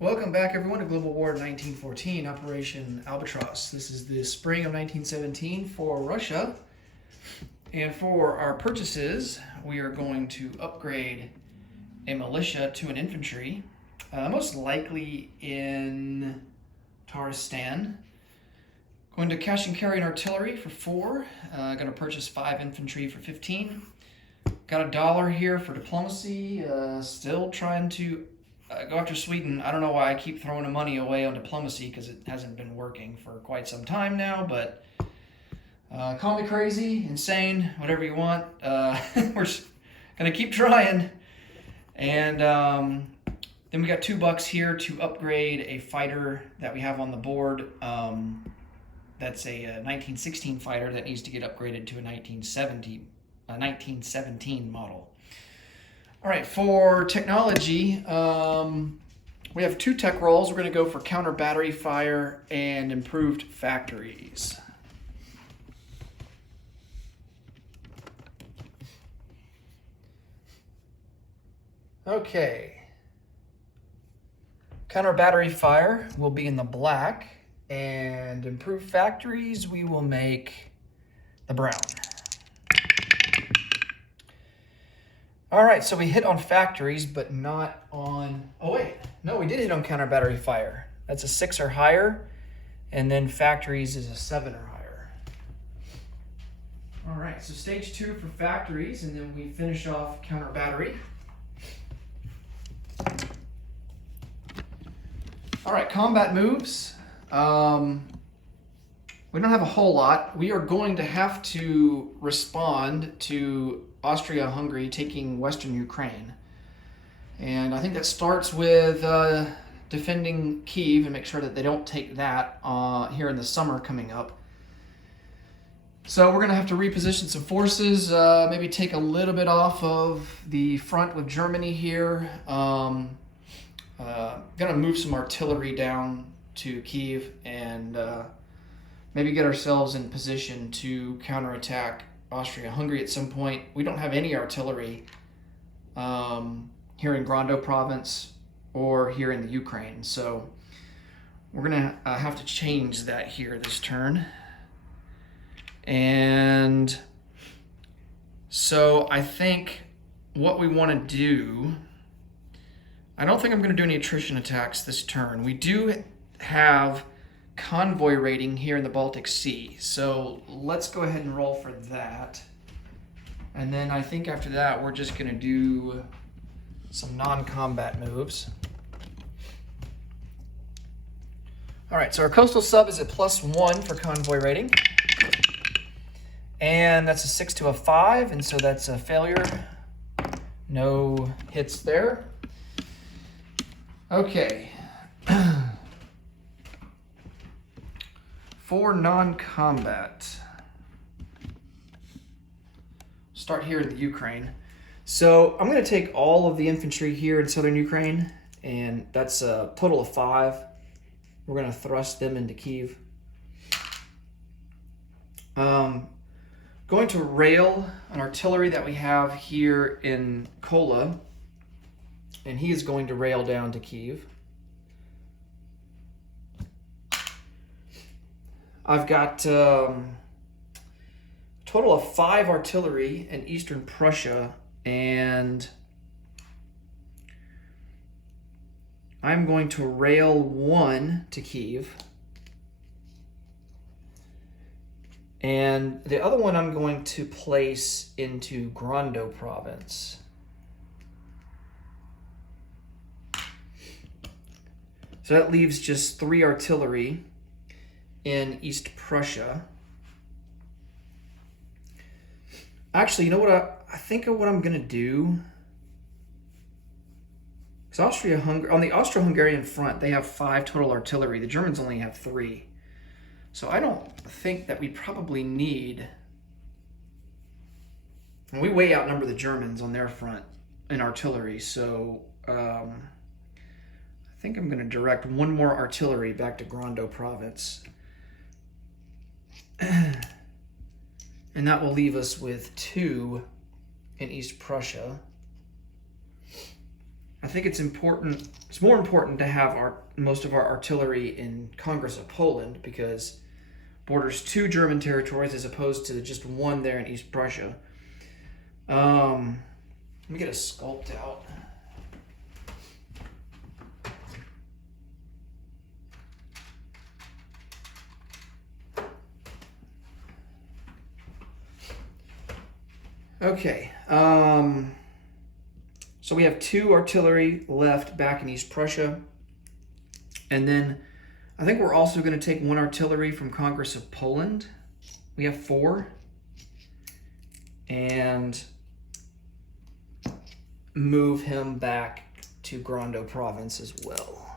Welcome back, everyone, to Global War 1914, Operation Albatross. This is the spring of 1917 for Russia. And for our purchases, we are going to upgrade a militia to an infantry, most likely in Taristan. Going to cash and carry an artillery for 4. Going to purchase 5 infantry for 15. Got $1 here for diplomacy. Still trying to go after Sweden. I don't know why I keep throwing the money away on diplomacy because it hasn't been working for quite some time now, but call me crazy, insane, whatever you want. We're going to keep trying. And then we got $2 here to upgrade a fighter that we have on the board. That's a 1916 fighter that needs to get upgraded to a 1917 model. All right, for technology, we have 2 tech roles. We're going to go for counter battery fire and improved factories. Okay. Counter battery fire will be in the black, and improved factories we will make the brown. All right, so we hit on factories, but not on... Oh, wait. No, we did hit on counter battery fire. That's a 6 or higher, and then factories is a 7 or higher. All right, so stage 2 for factories, and then we finish off counter battery. All right, combat moves. We don't have a whole lot. We are going to have to respond to Austria-Hungary taking Western Ukraine. And I think that starts with defending Kyiv and make sure that they don't take that here in the summer coming up. So we're going to have to reposition some forces, maybe take a little bit off of the front with Germany here. Going to move some artillery down to Kyiv and maybe get ourselves in position to counterattack Austria-Hungary at some point. We don't have any artillery here in Grando province or here in the Ukraine, so we're gonna have to change that here this turn. And so I think what we want to do, I don't think I'm going to do any attrition attacks this turn. We do have convoy raiding here in the Baltic Sea, so let's go ahead and roll for that. And then I think after that we're just going to do some non-combat moves. All right, so our coastal sub is at +1 for convoy raiding, and that's a 6 to a 5, and so that's a failure. No hits there. Okay. For non-combat, start here in the Ukraine. So I'm going to take all of the infantry here in southern Ukraine, and that's a total of 5. We're going to thrust them into Kyiv. Going to rail an artillery that we have here in Kola, and he is going to rail down to Kyiv. I've got a total of 5 artillery in eastern Prussia, and I'm going to rail 1 to Kyiv. And the other one I'm going to place into Grando province. So that leaves just 3 artillery in East Prussia. Actually, you know what I think of what I'm going to do? Because on the Austro-Hungarian front, they have 5 total artillery. The Germans only have 3. So I don't think that we probably need... And we way outnumber the Germans on their front in artillery, so I think I'm going to direct 1 more artillery back to Grando province. And that will leave us with 2 in East Prussia. I think it's important. It's more important to have most of our artillery in Congress of Poland because borders 2 German territories as opposed to just 1 there in East Prussia. Let me get a sculpt out. Okay. So we have 2 artillery left back in East Prussia. And then I think we're also going to take 1 artillery from Congress of Poland. We have 4. And move him back to Grondo province as well.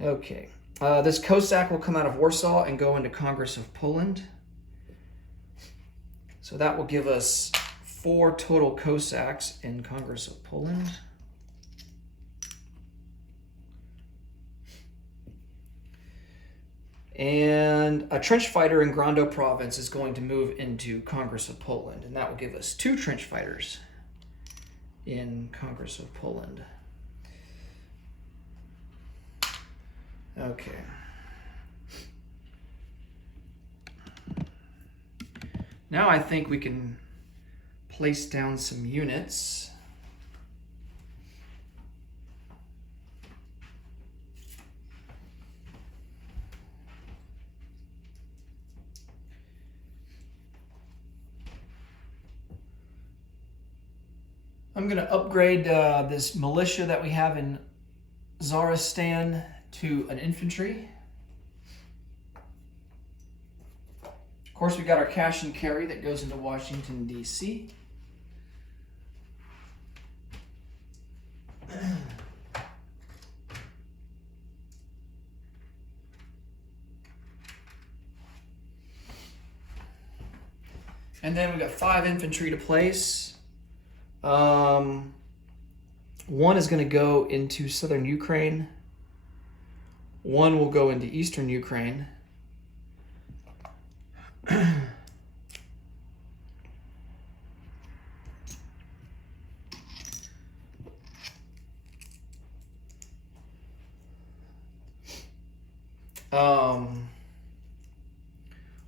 Okay. This Cossack will come out of Warsaw and go into Congress of Poland. So that will give us 4 total Cossacks in Congress of Poland. And a trench fighter in Grondo province is going to move into Congress of Poland. And that will give us 2 trench fighters in Congress of Poland. Okay. Now I think we can place down some units. I'm going to upgrade this militia that we have in Zaristan to an infantry. Of course, we got our cash and carry that goes into Washington, D.C. And then we got 5 infantry to place. 1 is going to go into southern Ukraine. 1 will go into eastern Ukraine.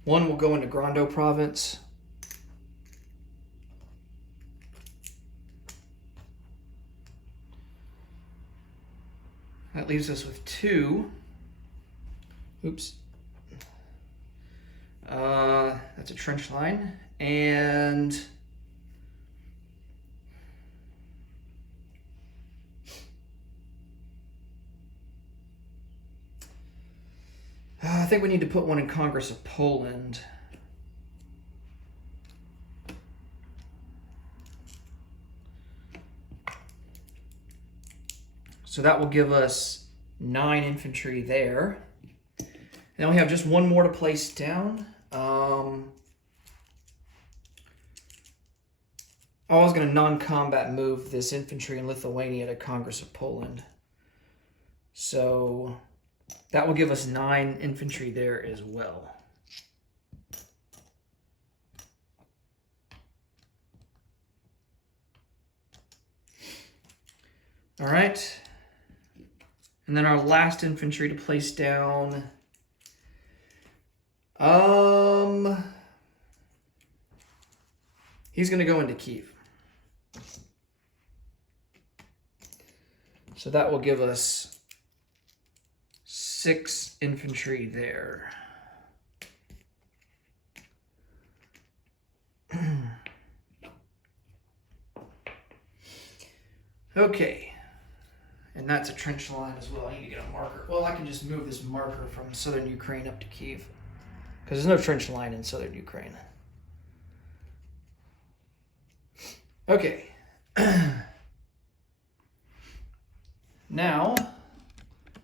One will go into Grondo province. That leaves us with 2. Oops. That's a trench line. And I think we need to put 1 in Congress of Poland. So that will give us 9 infantry there. Then we have just 1 more to place down. I was going to non-combat move this infantry in Lithuania to Congress of Poland. So that will give us 9 infantry there as well. All right. And then our last infantry to place down. He's going to go into Kyiv. So that will give us 6 infantry there. Okay. And that's a trench line as well. I need to get a marker. Well, I can just move this marker from southern Ukraine up to Kyiv. Because there's no trench line in southern Ukraine. Okay. Now,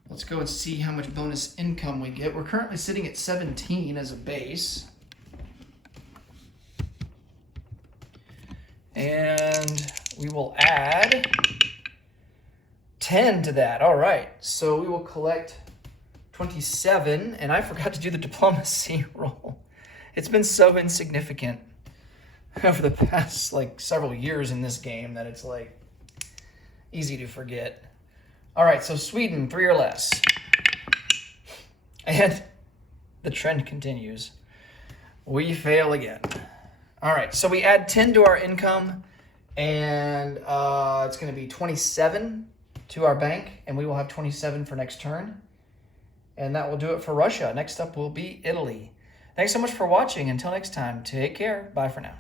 let's go and see how much bonus income we get. We're currently sitting at 17 as a base. And we will add 10 to that. All right. So we will collect 27. And I forgot to do the diplomacy roll. It's been so insignificant. over the past like several years in this game that it's like easy to forget. All right, so Sweden, 3 or less. And the trend continues. We fail again. All right, so we add 10 to our income, and it's going to be 27 to our bank, and we will have 27 for next turn. And that will do it for Russia. Next up will be Italy. Thanks so much for watching. Until next time, take care. Bye for now.